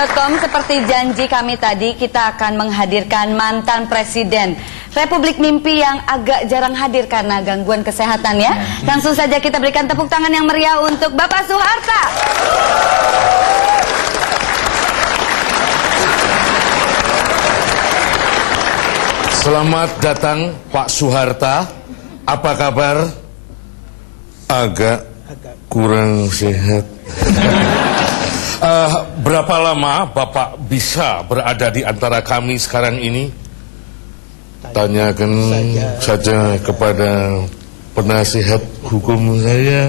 Detik.com, seperti janji kami tadi, kita akan menghadirkan mantan presiden Republik Mimpi yang agak jarang hadir karena gangguan kesehatan ya. Langsung saja kita berikan tepuk tangan yang meriah untuk Bapak Soeharta. Selamat datang Pak Soeharta. Apa kabar? Agak kurang sehat. Berapa lama Bapak bisa berada di antara kami sekarang ini? Tanyakan saja kepada penasihat hukum saya.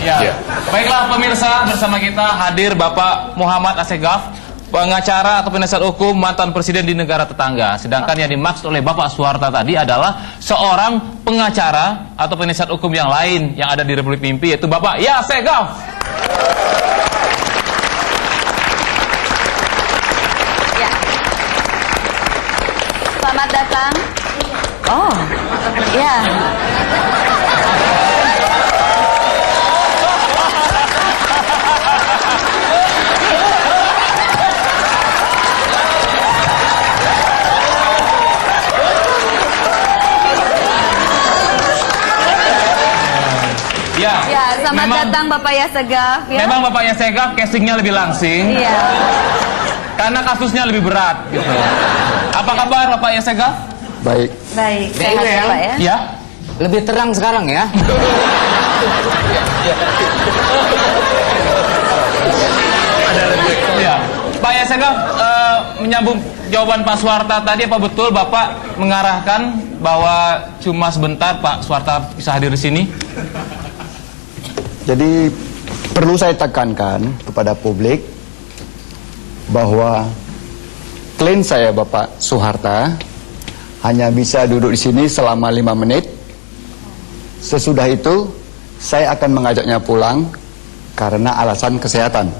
Ya. Baiklah pemirsa, bersama kita hadir Bapak Muhammad Assegaf, pengacara atau penasihat hukum mantan presiden di negara tetangga. Sedangkan yang dimaksud oleh Bapak Soeharta tadi adalah seorang pengacara atau penasihat hukum yang lain yang ada di Republik Mimpi, yaitu Bapak Assegaf. Ya. Selamat datang. Oh, ya. Ya, selamat datang Bapak Assegaf. Ya? Memang Bapak Assegaf casingnya lebih langsing. Iya. Karena kasusnya lebih berat gitu. Apa kabar Bapak Assegaf? Baik. Baik, sehat ya Pak ya? Ya. Lebih terang sekarang ya. Ya. Pak Assegaf, menyambung jawaban Pak Soeharta tadi, apa betul Bapak mengarahkan bahwa cuma sebentar Pak Soeharta bisa hadir di sini? Jadi perlu saya tekankan kepada publik bahwa klien saya Bapak Soeharta hanya bisa duduk di sini selama 5 menit. Sesudah itu saya akan mengajaknya pulang karena alasan kesehatan.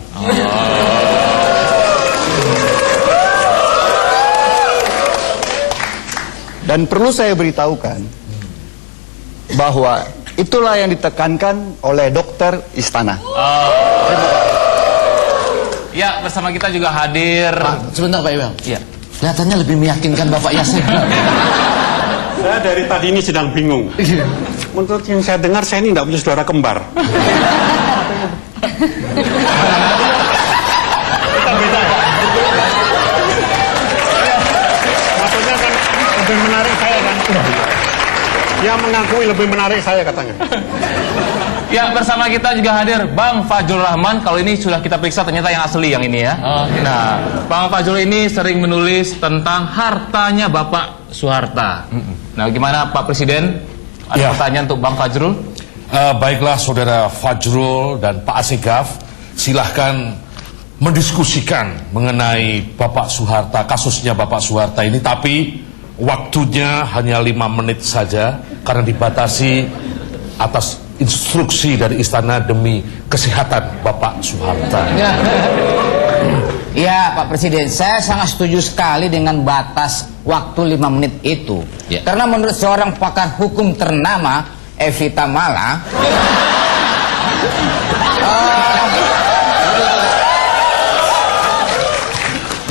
Dan perlu saya beritahukan bahwa itulah yang ditekankan oleh dokter istana. Ya, bersama kita juga hadir. Pak, sebentar Pak Iwan. Ya. Kelihatannya lebih meyakinkan Bapak Assegaf. Saya dari tadi ini sedang bingung. Menurut yang saya dengar, saya ini tidak punya saudara kembar. Maksudnya kan lebih menarik saya kan. Dia mengakui lebih menarik saya katanya. Ya, bersama kita juga hadir Bang Fajrul Rahman. Kalau ini sudah kita periksa ternyata yang asli yang ini ya. Nah, Bang Fajrul ini sering menulis tentang hartanya Bapak Soeharta. Nah, gimana Pak Presiden? Ada pertanyaan untuk Bang Fajrul? Baiklah Saudara Fajrul dan Pak Assegaf, silahkan mendiskusikan mengenai Bapak Soeharta, kasusnya Bapak Soeharta ini. Tapi waktunya hanya 5 menit saja karena dibatasi atas instruksi dari istana demi kesehatan Bapak Soeharta. Ya Pak Presiden, saya sangat setuju sekali dengan batas waktu 5 menit itu. Karena menurut seorang pakar hukum ternama, Evita Mala,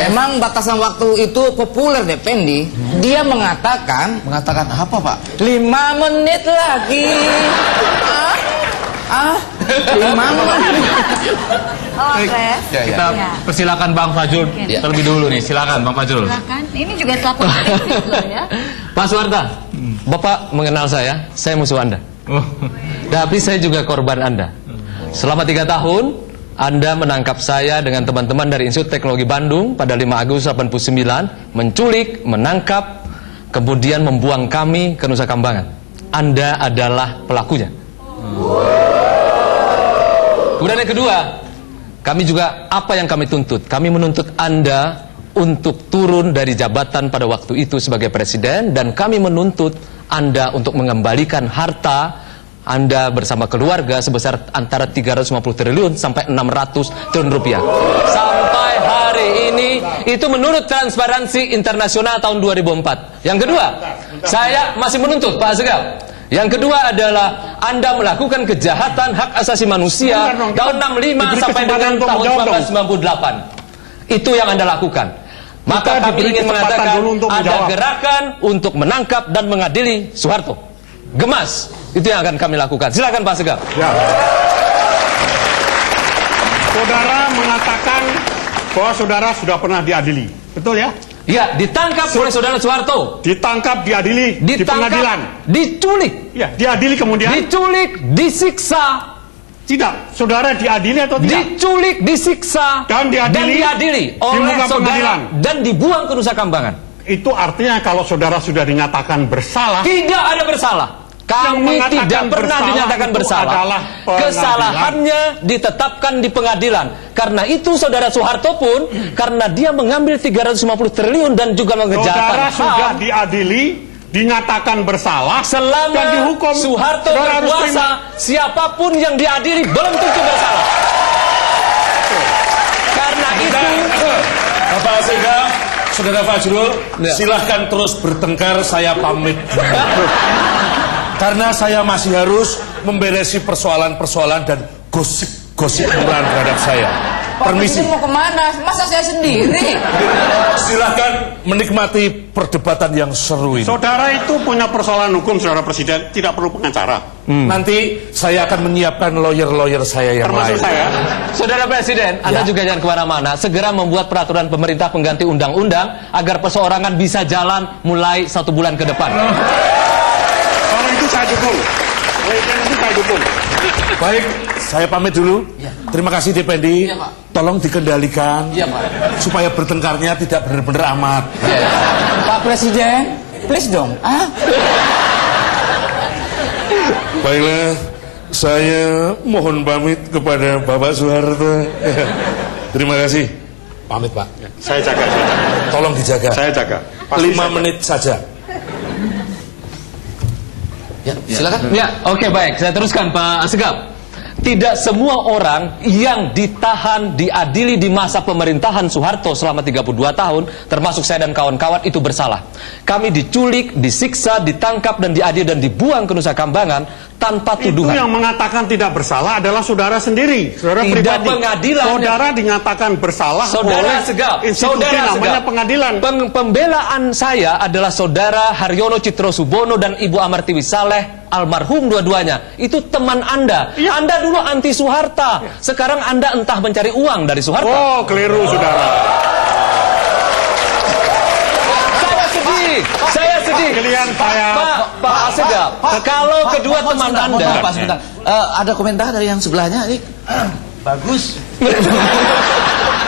memang batasan waktu itu populer deh Pendi. Dia mengatakan Apa Pak? 5 menit lagi. 5 menit. Oke. Kita persilakan Bang Fajrul terlebih dulu nih. Silakan Bang Fajrul. Silakan. Ini juga telepon loh ya. Pak Soeharta, Bapak mengenal saya musuh Anda. Tapi saya juga korban Anda. Selama 3 tahun, Anda menangkap saya dengan teman-teman dari Institut Teknologi Bandung pada 5 Agustus 89, menculik, menangkap, kemudian membuang kami ke Nusa Kambangan. Anda adalah pelakunya. Kemudian yang kedua, kami juga, apa yang kami tuntut? Kami menuntut Anda untuk turun dari jabatan pada waktu itu sebagai presiden, dan kami menuntut Anda untuk mengembalikan harta Anda bersama keluarga sebesar antara 350 triliun sampai 600 triliun rupiah. Sampai hari ini, itu menurut Transparansi Internasional tahun 2004. Yang kedua, saya masih menuntut Pak Assegaf, Yang kedua adalah Anda melakukan kejahatan hak asasi manusia tahun 65 sampai dengan tahun 1998. Itu yang Anda lakukan. Maka kami ingin mengatakan ada gerakan untuk menangkap dan mengadili Soeharto. Gemas, itu yang akan kami lakukan. Silakan Pak Segaf. Ya. Saudara mengatakan bahwa saudara sudah pernah diadili, betul ya? Ya, ditangkap oleh saudara Soeharto. Ditangkap, diadili di pengadilan. Diculik. Ya, diadili kemudian. Diculik, disiksa. Tidak, saudara diadili atau tidak? Diculik, disiksa, Dan diadili oleh muka saudara pengadilan. dan dibuang ke Nusa Kambangan. Itu artinya kalau saudara sudah dinyatakan bersalah, Tidak ada bersalah. Kami mengatakan tidak pernah bersalah dinyatakan itu bersalah. adalah pengadilan. Kesalahannya ditetapkan di pengadilan. Karena itu saudara Soeharto pun, karena dia mengambil 350 triliun dan juga saudara mengejahatan sudah HAM, diadili, dinyatakan bersalah, selama dan dihukum. Soeharto Saudara harus berkuasa, terima. siapapun yang diadili belum tentu bersalah. Karena itu, Bapak Asegaf, Saudara Fajrul, silahkan terus bertengkar, saya pamit. Karena saya masih harus memberesi persoalan-persoalan dan gosip-gosip murahan terhadap saya. Pak Permisi. Presiden mau kemana? Masa saya sendiri? Silahkan menikmati perdebatan yang seru ini. Saudara itu punya persoalan hukum, saudara Presiden, tidak perlu pengacara. Nanti saya akan menyiapkan lawyer-lawyer saya yang Termasuk lain. saya. Saudara Presiden, Anda juga jangan kemana-mana. Segera membuat peraturan pemerintah pengganti undang-undang agar perseorangan bisa jalan mulai 1 bulan ke depan. Kalau itu saya dukung. Itu saya dukung. Baik, saya pamit dulu. Terima kasih DPD. Iya, Pak. Tolong dikendalikan Iya, Pak. supaya bertengkarnya tidak benar-benar amat. Pak Presiden, please dong. Baiklah, saya mohon pamit kepada Bapak Soeharto. Terima kasih. Pamit, Pak. Saya jaga. Tolong dijaga. Saya jaga. Pasti 5 saya menit saja. Ya, silakan. Ya, oke baik. Saya teruskan Pak Segaf. Tidak semua orang yang ditahan, diadili di masa pemerintahan Soeharto selama 32 tahun, termasuk saya dan kawan-kawan, itu bersalah. Kami diculik, disiksa, ditangkap, dan diadili dan dibuang ke Nusa Kambangan tanpa Itu tuduhan. yang mengatakan tidak bersalah adalah saudara sendiri, saudara Tidak pribadi. pengadilan. Saudara dinyatakan bersalah Saudara oleh Segaf, institusi saudara namanya Segaf. pengadilan. Pembelaan saya adalah saudara Haryono Citrosubono dan Ibu Amartiwi Saleh, almarhum dua-duanya. Itu teman Anda. Iya. Anda dulu anti Soeharto. Sekarang Anda entah mencari uang dari Soeharto. Oh, keliru saudara. Saya sedih. Kalian saya Pak Asegaf, kalau kedua teman Anda, Pak, sebentar. Ada komentar dari yang sebelahnya ini. Bagus.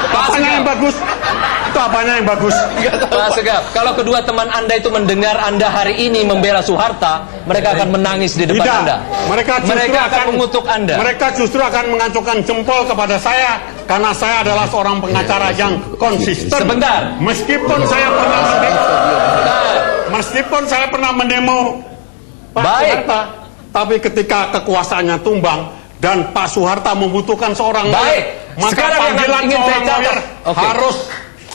apanya yang bagus? Itu apanya yang bagus? Pak Asegaf, kalau kedua teman Anda itu mendengar Anda hari ini membela Soeharto, mereka akan menangis di depan Tidak. Anda. Mereka justru akan mengutuk Anda. Mereka justru akan mengacukan jempol kepada saya karena saya adalah seorang pengacara yang konsisten. Sebentar. Meskipun saya pernah mendemo Pak Baik. Soeharto, tapi ketika kekuasaannya tumbang dan Pak Soeharto membutuhkan seorang Baik. lawyer, maka Sekarang yang panggilan ingin saya seorang catat. lawyer Oke. harus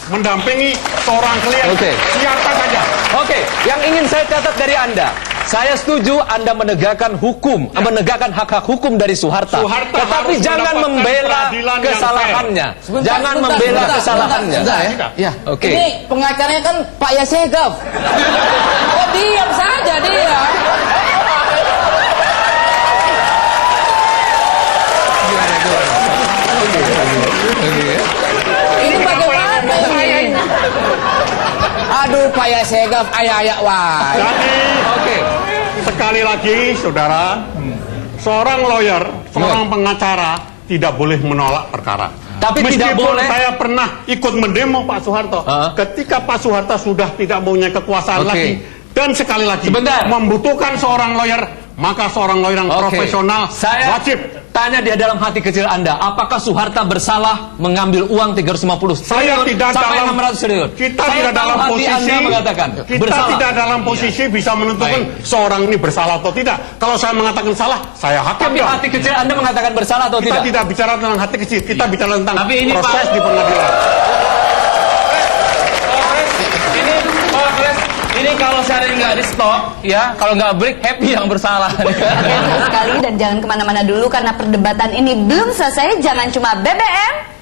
mendampingi seorang klien. Oke. Siapa saja. Oke, yang ingin saya catat dari Anda, saya setuju Anda menegakkan hukum, menegakkan hak-hak hukum dari Soeharto. Soeharto Tetapi harus jangan mendapatkan membela peradilan yang kesalahannya. Jangan membela kesalahannya. Sebentar ya. Ya, oke. Ini pengacaranya kan Pak Yasegaf. Oh, diam saja dia. Ini bagaimana ini? Aduh, Pak Yasegaf, ayak-ayak wah. Jadi Oke. sekali lagi saudara, seorang lawyer, seorang pengacara tidak boleh menolak perkara. Tapi Meskipun tidak boleh. saya pernah ikut mendemo Pak Soeharto, ketika Pak Soeharto sudah tidak mempunyai kekuasaan Oke. lagi, dan sekali lagi Sebentar. membutuhkan seorang lawyer, maka seorang lawyer yang Oke. profesional Saya wajib. tanya di dalam hati kecil Anda, apakah Soeharto bersalah mengambil uang 350 Saya triliun tidak sampai dalam 600 triliun? kita Saya tidak tahu dalam hati posisi Anda mengatakan kita bersalah. tidak dalam posisi bisa menentukan seorang ini bersalah atau tidak. Kalau saya mengatakan salah, saya hakim Tapi dong. hati kecil Anda mengatakan bersalah atau Kita tidak? tidak bicara tentang hati kecil, kita bicara tentang Tapi ini, proses Pak. di pengadilan. Ini Ini kalau seandainya nggak di stop, ya, kalau nggak break, happy yang bersalah. Oke, betul sekali dan jangan kemana-mana dulu karena perdebatan ini belum selesai. Jangan cuma BBM.